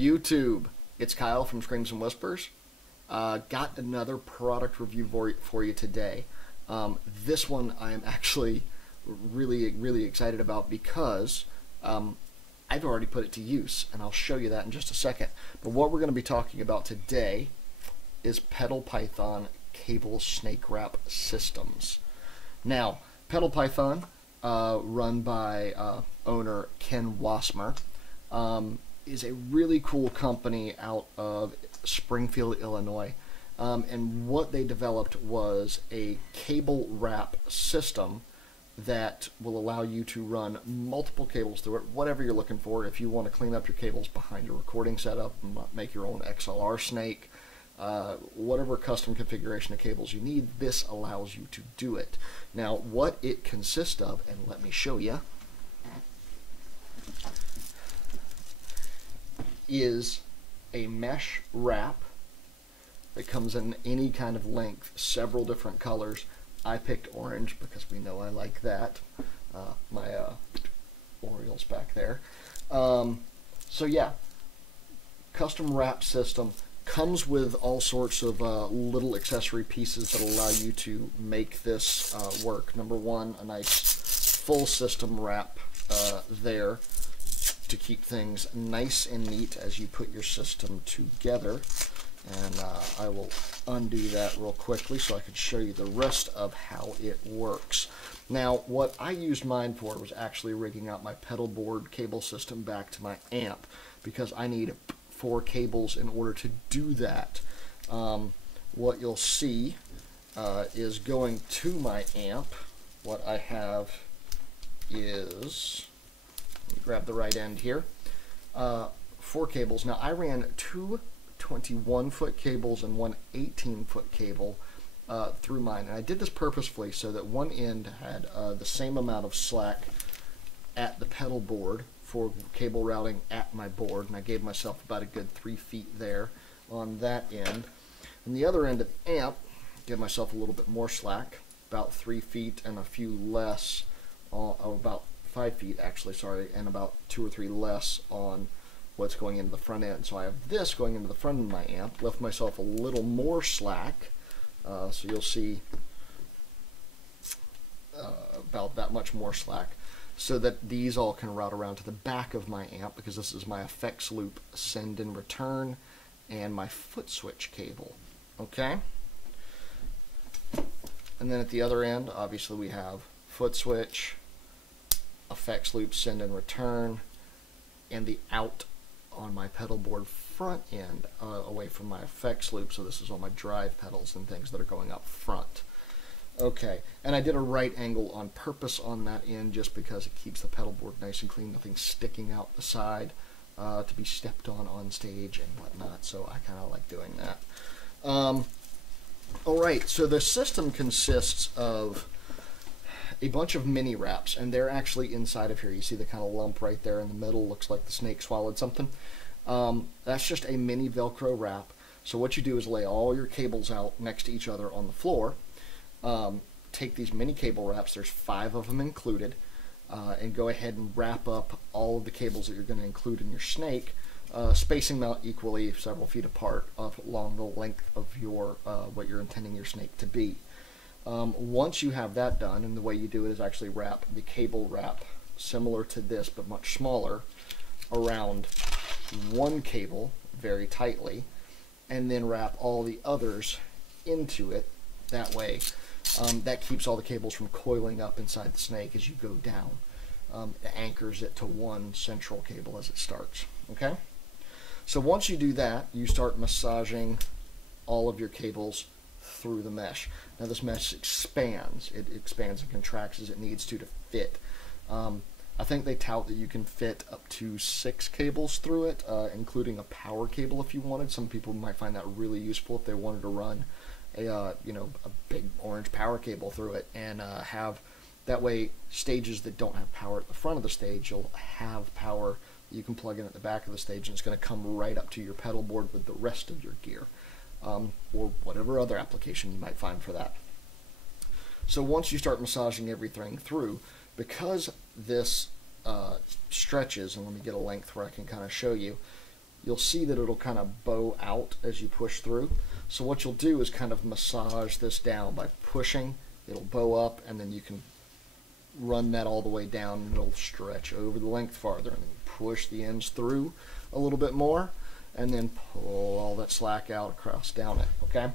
YouTube. It's Kyle from Screams and Whispers. Got another product review for you today. This one I am actually really excited about because I've already put it to use, and I'll show you that in just a second. But what we're going to be talking about today is Pedal Python cable snake wrap systems. Now, Pedal Python, run by owner Ken Wasmer, is a really cool company out of Springfield, Illinois. And what they developed was a cable wrap system that will allow you to run multiple cables through it, whatever you're looking for. If you want to clean up your cables behind your recording setup, make your own XLR snake, whatever custom configuration of cables you need, this allows you to do it. Now, what it consists of, and let me show you, is a mesh wrap that comes in any kind of length, several different colors. I picked orange because we know I like that. My Orioles back there. So yeah, custom wrap system. Comes with all sorts of little accessory pieces that allow you to make this work. Number one, a nice full system wrap there to keep things nice and neat as you put your system together. And I will undo that real quickly so I can show you the rest of how it works. Now, what I used mine for was actually rigging out my pedal board cable system back to my amp, because I need 4 cables in order to do that. What you'll see is going to my amp, what I have is, let me grab the right end here, 4 cables. Now, I ran 2 21-foot cables and one 18-foot cable through mine, and I did this purposefully so that one end had the same amount of slack at the pedal board for cable routing at my board, and I gave myself about a good 3 feet there on that end. And the other end of the amp, give myself a little bit more slack, about 3 feet and a few less, about 5 feet actually, sorry, and about 2 or 3 less on what's going into the front end. So I have this going into the front of my amp, left myself a little more slack, so you'll see about that much more slack, so that these all can route around to the back of my amp, because this is my effects loop send and return and my foot switch cable. Okay? And then at the other end, obviously we have foot switch, effects loop send and return, and the out on my pedal board front end away from my effects loop. So this is all my drive pedals and things that are going up front. Okay, and I did a right angle on purpose on that end just because it keeps the pedal board nice and clean, nothing sticking out the side to be stepped on stage and whatnot, so I kind of like doing that. Alright, so the system consists of a bunch of mini wraps, and they're actually inside of here. You see the kind of lump right there in the middle, looks like the snake swallowed something. That's just a mini Velcro wrap. So what you do is lay all your cables out next to each other on the floor. Take these mini cable wraps, there's 5 of them included, and go ahead and wrap up all of the cables that you're going to include in your snake, spacing them out equally several feet apart along the length of your what you're intending your snake to be. Once you have that done, and the way you do it is actually wrap the cable wrap similar to this but much smaller around one cable very tightly, and then wrap all the others into it. That way that keeps all the cables from coiling up inside the snake as you go down. It anchors it to one central cable as it starts. Okay? So once you do that, you start massaging all of your cables through the mesh. Now this mesh expands. It expands and contracts as it needs to fit. I think they tout that you can fit up to 6 cables through it, including a power cable if you wanted. Some people might find that really useful if they wanted to run a big orange power cable through it, and have that way stages that don't have power at the front of the stage, you'll have power that you can plug in at the back of the stage, and it's going to come right up to your pedal board with the rest of your gear. Or whatever other application you might find for that. So once you start massaging everything through, because this stretches, and let me get a length where I can kind of show you, you'll see that it'll kind of bow out as you push through. So what you'll do is kind of massage this down by pushing. It'll bow up, and then you can run that all the way down, and it'll stretch over the length farther, and then push the ends through a little bit more, and then pull all that slack out across down it. Okay,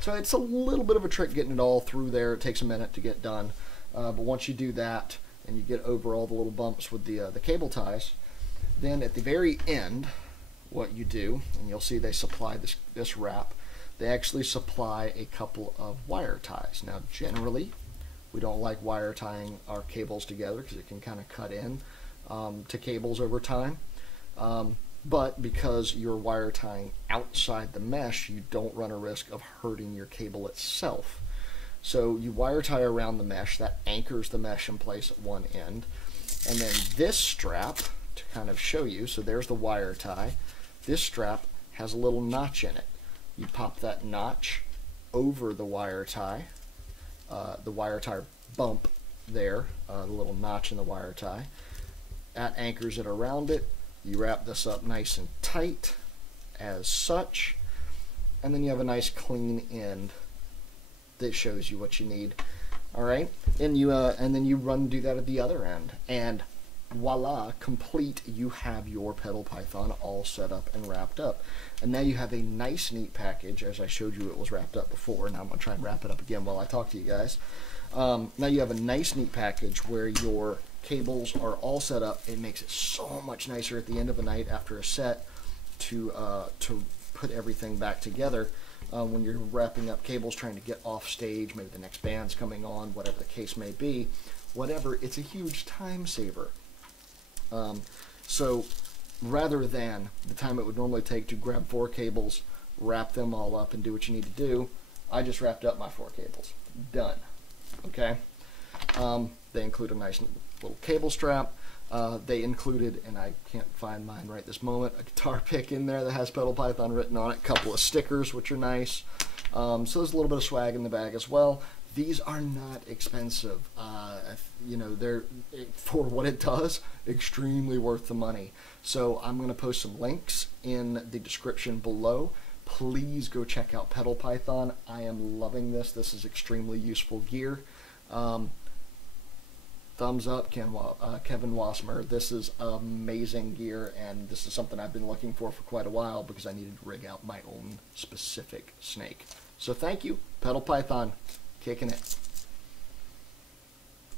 so it's a little bit of a trick getting it all through there. It takes a minute to get done, but once you do that and you get over all the little bumps with the cable ties, then at the very end, what you do, and you'll see they supply this wrap, they actually supply a couple of wire ties. Now generally we don't like wire tying our cables together because it can kind of cut in to cables over time. But because you're wire tying outside the mesh, you don't run a risk of hurting your cable itself. So you wire tie around the mesh, that anchors the mesh in place at one end. And then this strap, to kind of show you, so there's the wire tie. This strap has a little notch in it. You pop that notch over the wire tie bump there, the little notch in the wire tie. That anchors it around it. You wrap this up nice and tight as such, and then you have a nice clean end that shows you what you need. All right, and then you do that at the other end, and voila, complete. You have your pedal python all set up and wrapped up, and now you have a nice, neat package. As I showed you, it was wrapped up before. Now I'm gonna try and wrap it up again while I talk to you guys. Now you have a nice, neat package where your cables are all set up. It makes it so much nicer at the end of the night after a set to put everything back together when you're wrapping up cables, trying to get off stage, maybe the next band's coming on, whatever the case may be. Whatever, it's a huge time saver. So rather than the time it would normally take to grab 4 cables, wrap them all up, and do what you need to do, I just wrapped up my 4 cables. Done. Okay? They include a nice little cable strap. They included, and I can't find mine right this moment, a guitar pick in there that has Pedal Python written on it, a couple of stickers, which are nice. So there's a little bit of swag in the bag as well. These are not expensive. You know, they're, for what it does, extremely worth the money. So I'm going to post some links in the description below. Please go check out Pedal Python. I am loving this. This is extremely useful gear. Thumbs up, Kevin Wasmer. This is amazing gear, and this is something I've been looking for quite a while because I needed to rig out my own specific snake. So thank you, Pedal Python, kicking it.